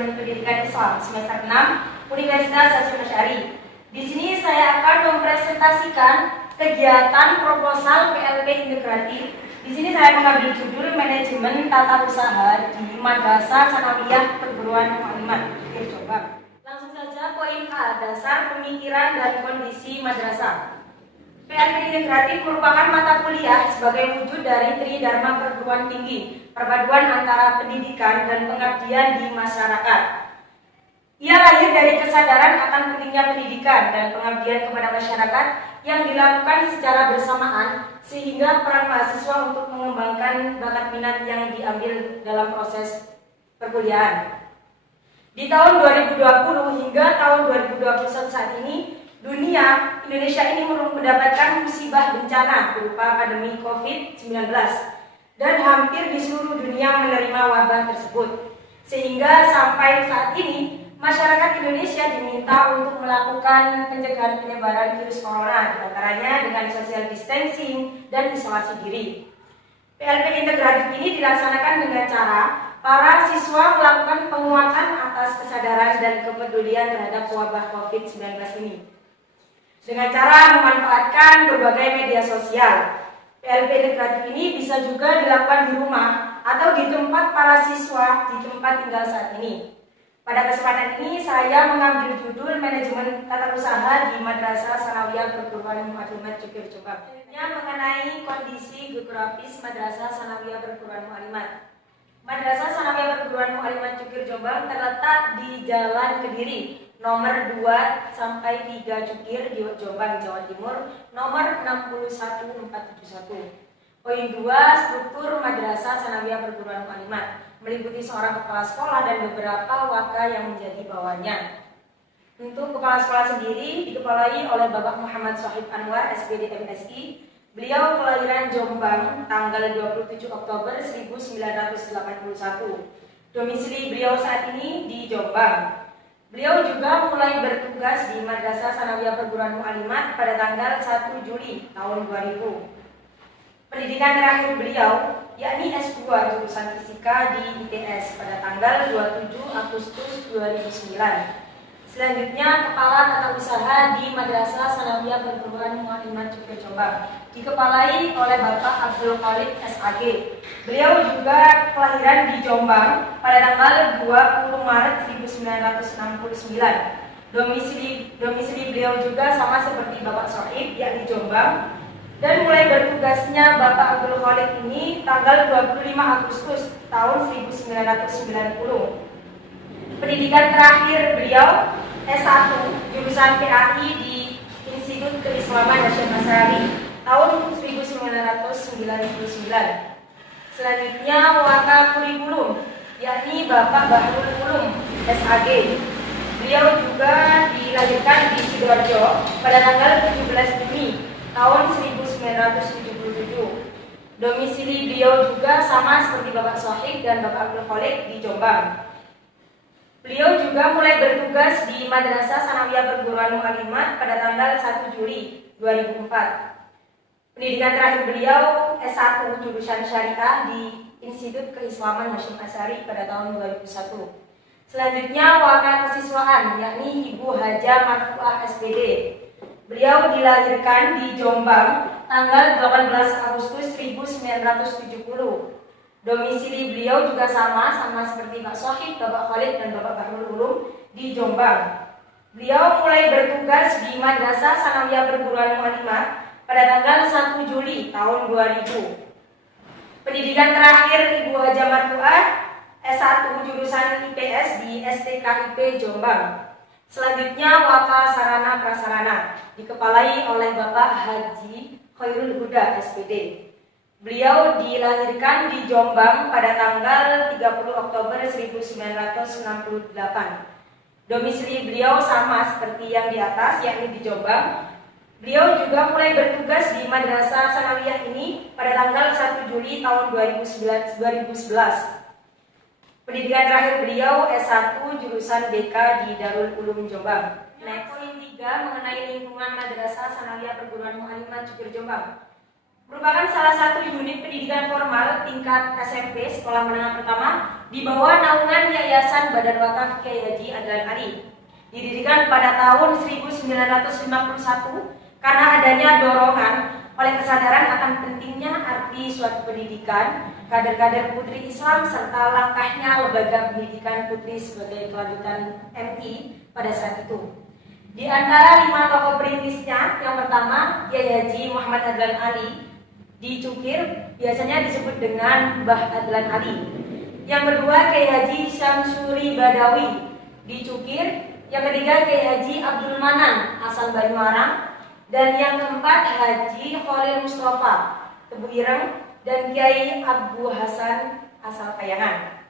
Manajemen Pendidikan Islam semester 6 Universitas Hasyim Asy'ari. Di sini saya akan mempresentasikan kegiatan proposal PLP integratif. Di sini saya mengambil judul Manajemen Tata Usaha di Madrasah Sanawiyah Perguruan Mu'allimat Jombang. Langsung saja poin A, dasar pemikiran dan kondisi madrasah. PLP integratif merupakan mata kuliah sebagai wujud dari Tridharma Perguruan Tinggi, perpaduan antara pendidikan dan pengabdian di masyarakat. Ia lahir dari kesadaran akan pentingnya pendidikan dan pengabdian kepada masyarakat yang dilakukan secara bersamaan, sehingga peran mahasiswa untuk mengembangkan bakat minat yang diambil dalam proses perkuliahan. Di tahun 2020 hingga tahun 2021 saat ini, Indonesia ini mendapatkan musibah bencana berupa pandemi COVID-19 dan hampir di seluruh dunia menerima wabah tersebut. Sehingga sampai saat ini, masyarakat Indonesia diminta untuk melakukan pencegahan penyebaran virus corona, diantaranya dengan social distancing dan isolasi diri. PLP integratif ini dilaksanakan dengan cara para siswa melakukan penguatan atas kesadaran dan kepedulian terhadap wabah COVID-19 ini. Dengan cara memanfaatkan berbagai media sosial, PLP integratif ini bisa juga dilakukan di rumah atau di tempat para siswa di tempat tinggal saat ini. Pada kesempatan ini saya mengambil judul Manajemen Tata Usaha di Madrasah Sanawiyah Perguruan Mu'allimat Jukir Jombang. Selanjutnya mengenai kondisi geografis Madrasah Sanawiyah Perguruan Mu'allimat. Madrasah Sanawiyah Perguruan Mu'allimat Jukir Jombang terletak di Jalan Kediri, nomor 2 sampai 3 Jukir di Jombang, Jawa Timur, nomor 61471. Poin 2, struktur Madrasah Sanawiyah Perguruan Mu'allimat meliputi seorang kepala sekolah dan beberapa waka yang menjadi bawahannya. Untuk kepala sekolah sendiri dikepalai oleh Bapak Muhammad Sohib Anwar, SPD MSI. Beliau kelahiran Jombang tanggal 27 Oktober 1981. Domisili beliau saat ini di Jombang. Beliau juga mulai bertugas di Madrasah Sanawiyah Perguruan Mu'allimat pada tanggal 1 Juli tahun 2000. Pendidikan terakhir beliau yakni S2 jurusan Fisika di ITS pada tanggal 27 Agustus 2009. Selanjutnya Kepala Tata Usaha di Madrasah Sanawiyah Perguruan Mu'allimat Jukir Jombang dikepalai oleh Bapak Abdul Khalid SAG. Beliau juga kelahiran di Jombang pada tanggal 20 Maret 1969. Domisili beliau juga sama seperti Bapak Sohib yakni Jombang. Dan mulai bertugasnya Bapak Abdul Khalid ini tanggal 25 Agustus tahun 1990. Pendidikan terakhir beliau S1 jurusan PAI di Institut Keislaman Hasyim Asy'ari tahun 1999. Selanjutnya waka kurikulum yakni Bapak Bahrul Ulum SAG. Beliau juga dilahirkan di Sidoarjo pada tanggal 17 Juni tahun 1977. Domisili beliau juga sama seperti Bapak Sohib dan Bapak Abdul Khalid di Jombang. Beliau juga mulai bertugas di Madrasah Sanawiyah Perguruan Mu'allimat pada tanggal 1 Juli 2004. Pendidikan terakhir beliau S1 jurusan Syariah di Institut Keislaman Hasyim Asy'ari pada tahun 2001. Selanjutnya waka kesiswaan yakni Ibu Haja Marfuah SPD. Beliau dilahirkan di Jombang tanggal 18 Agustus 1970. Domisili beliau juga sama seperti Pak Sohib, Bapak Khalid dan Bapak Bahrul Ulum di Jombang. Beliau mulai bertugas di Madrasah Sanawiyah Perguruan Mu'allimat pada tanggal 1 Juli tahun 2000. Pendidikan terakhir Ibu Haja Marfuah S1 jurusan IPS di STKIP Jombang. Selanjutnya waka sarana prasarana dikepalai oleh Bapak Haji Khairul Huda SPD. Beliau dilahirkan di Jombang pada tanggal 30 Oktober 1968. Domisili beliau sama seperti yang di atas yakni di Jombang. Beliau juga mulai bertugas di Madrasah Sanawiyah ini pada tanggal 1 Juli tahun 2011. Pendidikan terakhir beliau S1 jurusan BK di Darul Ulum Jombang. Next, poin 3 mengenai lingkungan Madrasah Sanawiyah Perguruan Mu'allimat Jukir Jombang. merupakan salah satu unit pendidikan formal tingkat SMP sekolah menengah pertama di bawah naungan Yayasan Badan Wakaf Kiai Haji Adlan Ali. Didirikan pada tahun 1951 karena adanya dorongan oleh kesadaran akan pentingnya arti suatu pendidikan, kader-kader putri Islam serta langkahnya lembaga pendidikan putri sebagai kelanjutan MI pada saat itu. Di antara 5 tokoh perintisnya, yang pertama Kiai Haji Muhammad Adlan Ali di Cukir, biasanya disebut dengan Mbah Adlan Ali. Yang kedua Kiai Haji Syamsuri Badawi di Cukir. Yang ketiga Kiai Haji Abdul Manan asal Banyuwarang. Dan yang keempat Haji Khalil Mustafa Tebu Ireng dan Kiai Abu Hasan asal Kayangan.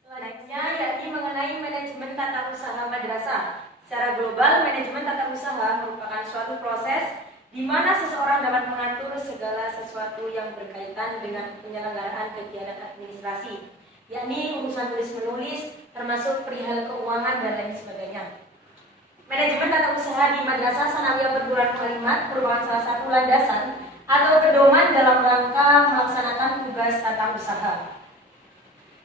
Selanjutnya yakni mengenai manajemen tata usaha madrasah. Secara global, manajemen tata usaha merupakan suatu proses di mana seseorang dapat mengatur segala sesuatu yang berkaitan dengan penyelenggaraan kegiatan administrasi, yakni urusan tulis-menulis, termasuk perihal keuangan dan lain sebagainya. Manajemen tata usaha di Madrasah Sanawiyah Perguruan Kalimat merupakan salah satu landasan atau pedoman dalam rangka melaksanakan tugas tata usaha.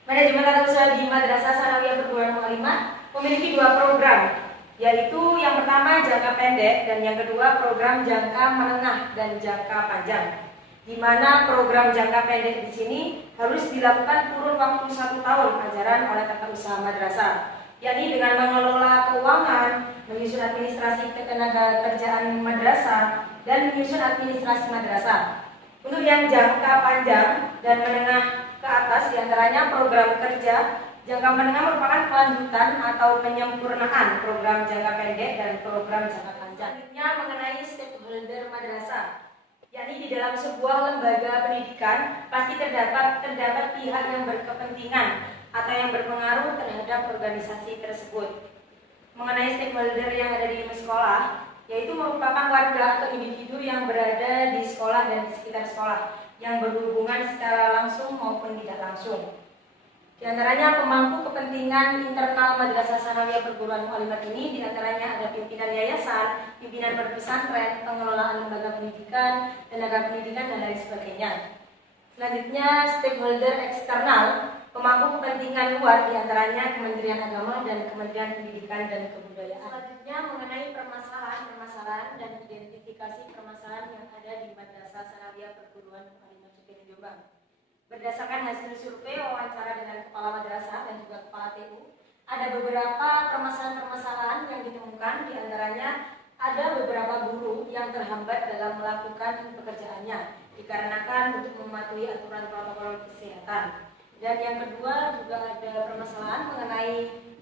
Manajemen tata usaha di Madrasah Sanawiyah Perguruan Kalimat memiliki 2 program, yaitu yang pertama jangka pendek dan yang kedua program jangka menengah dan jangka panjang. Di mana program jangka pendek di sini harus dilakukan kurun waktu 1 tahun ajaran oleh tata usaha madrasah, yakni dengan mengelola keuangan, menyusun administrasi ketenaga kerjaan madrasah, dan menyusun administrasi madrasah. Untuk yang jangka panjang dan menengah ke atas, diantaranya program kerja. Jangka menengah merupakan kelanjutan atau penyempurnaan program jangka pendek dan program jangka panjang. Selanjutnya mengenai stakeholder madrasah, yakni di dalam sebuah lembaga pendidikan pasti terdapat pihak yang berkepentingan atau yang berpengaruh terhadap organisasi tersebut. Mengenai stakeholder yang ada di sekolah, yaitu merupakan warga atau individu yang berada di sekolah dan di sekitar sekolah yang berhubungan secara langsung maupun tidak langsung. Di antaranya pemangku kepentingan internal Madrasah Sanawiyah Perguruan Kalimat ini, di antaranya ada pimpinan yayasan, pimpinan pesantren, pengelolaan lembaga pendidikan, tenaga pendidikan, dan lain sebagainya. Selanjutnya stakeholder eksternal, pemangku kepentingan luar, di antaranya Kementerian Agama dan Kementerian Pendidikan dan Kebudayaan. Selanjutnya mengenai permasalahan dan identifikasi permasalahan yang ada di Madrasah Sanawiyah Perguruan Kalimat Cukir Jombang. Berdasarkan hasil survei wawancara dengan kepala madrasah dan juga kepala TU, ada beberapa permasalahan-permasalahan yang ditemukan, di antaranya ada beberapa guru yang terhambat dalam melakukan pekerjaannya dikarenakan untuk mematuhi aturan protokol kesehatan. Dan yang kedua juga ada permasalahan mengenai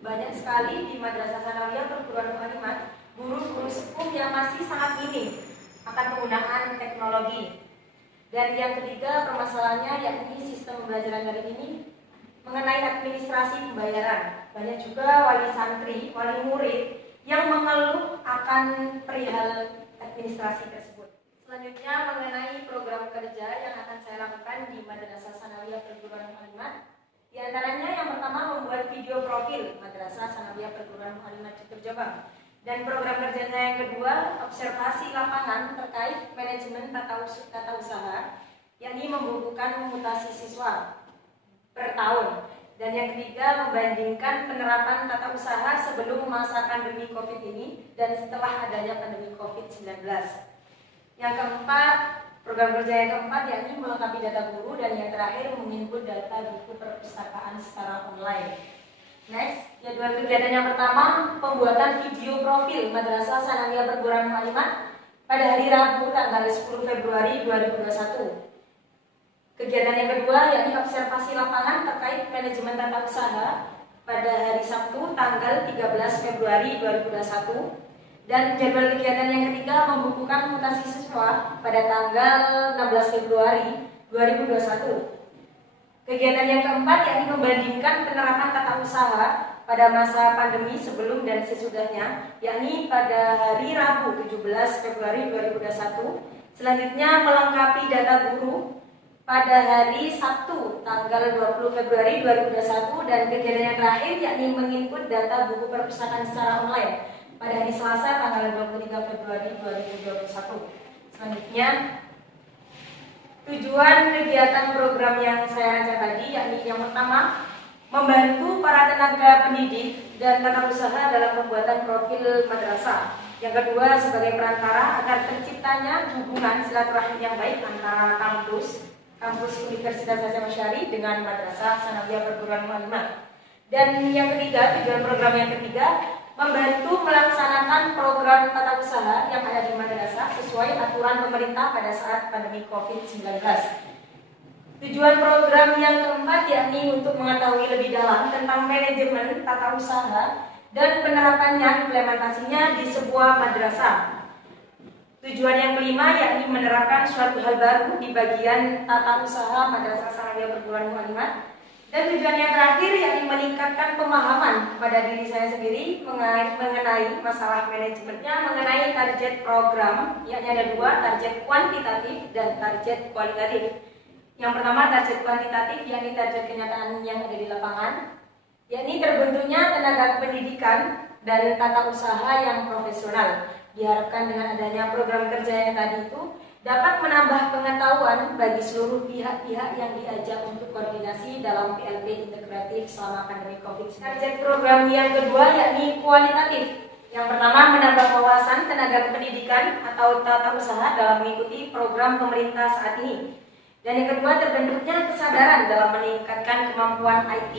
banyak sekali di Madrasah Sanawiyah Perguruan Kalimat guru-guru sepuh yang masih sangat minim akan penggunaan teknologi. Dan yang ketiga permasalahannya yakni sistem pembelajaran daring ini mengenai administrasi pembayaran. Banyak juga wali santri, wali murid yang mengeluh akan perihal administrasi tersebut. Selanjutnya mengenai program kerja yang akan saya lakukan di Madrasah Sanawiyah Perguruan Kalimat. Di antaranya yang pertama membuat video profil Madrasah Sanawiyah Perguruan Kalimat Cukir Jombang. Dan program kerja saya yang kedua, observasi lapangan terkait manajemen tata usaha, yakni membukukan mutasi siswa per tahun. Dan yang ketiga, membandingkan penerapan tata usaha sebelum masa pandemi COVID ini dan setelah adanya pandemi COVID-19. Yang keempat, program kerja yang keempat yakni melengkapi data guru, dan yang terakhir menginput data buku perpustakaan secara online. Next, jadwal kegiatan yang pertama, pembuatan video profil Madrasah Sanawiyah Perguruan Kalimat pada hari Rabu tanggal 10 Februari 2021. Kegiatan yang kedua yakni observasi lapangan terkait manajemen tata usaha pada hari Sabtu tanggal 13 Februari 2021. Dan jadwal kegiatan yang ketiga membukukan mutasi siswa pada tanggal 16 Februari 2021. Kegiatan yang keempat yakni membandingkan penerapan tata usaha pada masa pandemi sebelum dan sesudahnya, yakni pada hari Rabu 17 Februari 2021. Selanjutnya melengkapi data guru pada hari Sabtu tanggal 20 Februari 2021, dan kegiatan yang terakhir yakni menginput data buku perpustakaan secara online pada hari Selasa tanggal 23 Februari 2021. Selanjutnya Tujuan kegiatan program yang saya rancang tadi yakni yang pertama, membantu para tenaga pendidik dan tata usaha dalam pembuatan profil madrasah. Yang kedua, sebagai perantara agar terciptanya hubungan silaturahim yang baik antara kampus Universitas Hasyim Asy'ari dengan Madrasah Sanawiyah Perguruan Mu'allimat. Dan yang ketiga, tujuan program yang ketiga, membantu melaksanakan program tata usaha yang ada di madrasah sesuai aturan pemerintah pada saat pandemi COVID-19. Tujuan program yang keempat yakni untuk mengetahui lebih dalam tentang manajemen tata usaha dan penerapannya implementasinya di sebuah madrasah. Tujuan yang kelima yakni menerapkan suatu hal baru di bagian tata usaha Madrasah Sanawiyah Perguruan Mu'allimat. Dan tujuan yang terakhir yakni meningkatkan pemahaman kepada diri saya sendiri mengenai masalah manajemennya, mengenai target program, yakni ada dua, target kuantitatif dan target kualitatif. Yang pertama target kuantitatif, yakni target kenyataan yang ada di lapangan, yakni terbentuknya tenaga pendidikan dan tata usaha yang profesional. Diharapkan dengan adanya program kerja yang tadi itu dapat menambah pengetahuan bagi seluruh pihak-pihak yang diajak untuk koordinasi dalam PLP integratif selama pandemi COVID-19. Target program yang kedua yakni kualitatif. Yang pertama, menambah wawasan tenaga pendidikan atau tata usaha dalam mengikuti program pemerintah saat ini. Dan yang kedua, terbentuknya kesadaran dalam meningkatkan kemampuan IT.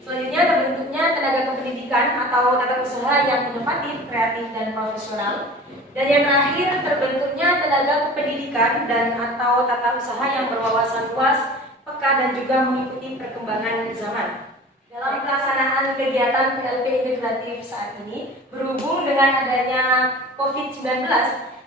Selanjutnya, terbentuknya tenaga kependidikan atau tata usaha yang inovatif, kreatif, dan profesional. Dan yang terakhir, terbentuknya tenaga kependidikan dan atau tata usaha yang berwawasan luas, peka, dan juga mengikuti perkembangan zaman. Dalam pelaksanaan kegiatan PLP integratif saat ini, berhubung dengan adanya COVID-19,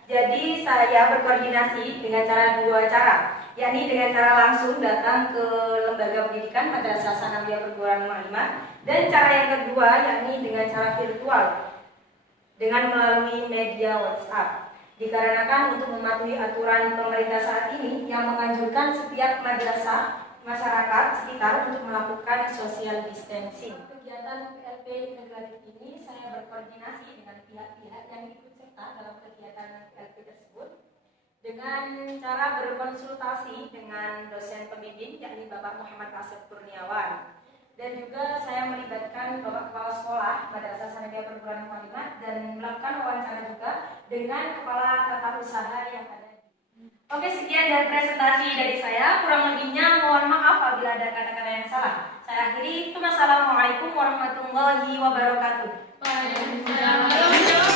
jadi saya berkoordinasi dengan dua cara, yakni dengan cara langsung datang ke lembaga pendidikan Madrasah Sanawiyah Perguruan Mu'allimat, dan cara yang kedua yakni dengan cara virtual dengan melalui media WhatsApp. Dikarenakan untuk mematuhi aturan pemerintah saat ini yang menganjurkan setiap madrasah masyarakat sekitar untuk melakukan social distancing. Kegiatan PLP integratif ini saya berkoordinasi dengan pihak-pihak yang ikut serta dalam kegiatan PLP tersebut dengan cara berkonsultasi dengan dosen pembimbing yakni Bapak Muhammad Asep Kurniawan, dan juga saya melibatkan Bapak Kepala Sekolah Madrasah Sanawiyah Perguruan Mu'allimat dan melakukan wawancara juga dengan Kepala Tata Usaha yang ada. Oke, sekian dari presentasi dari saya. Kurang lebihnya mohon maaf apabila ada kata-kata yang salah. Saya akhiri. Assalamualaikum warahmatullahi wabarakatuh. Waalaikumsalam.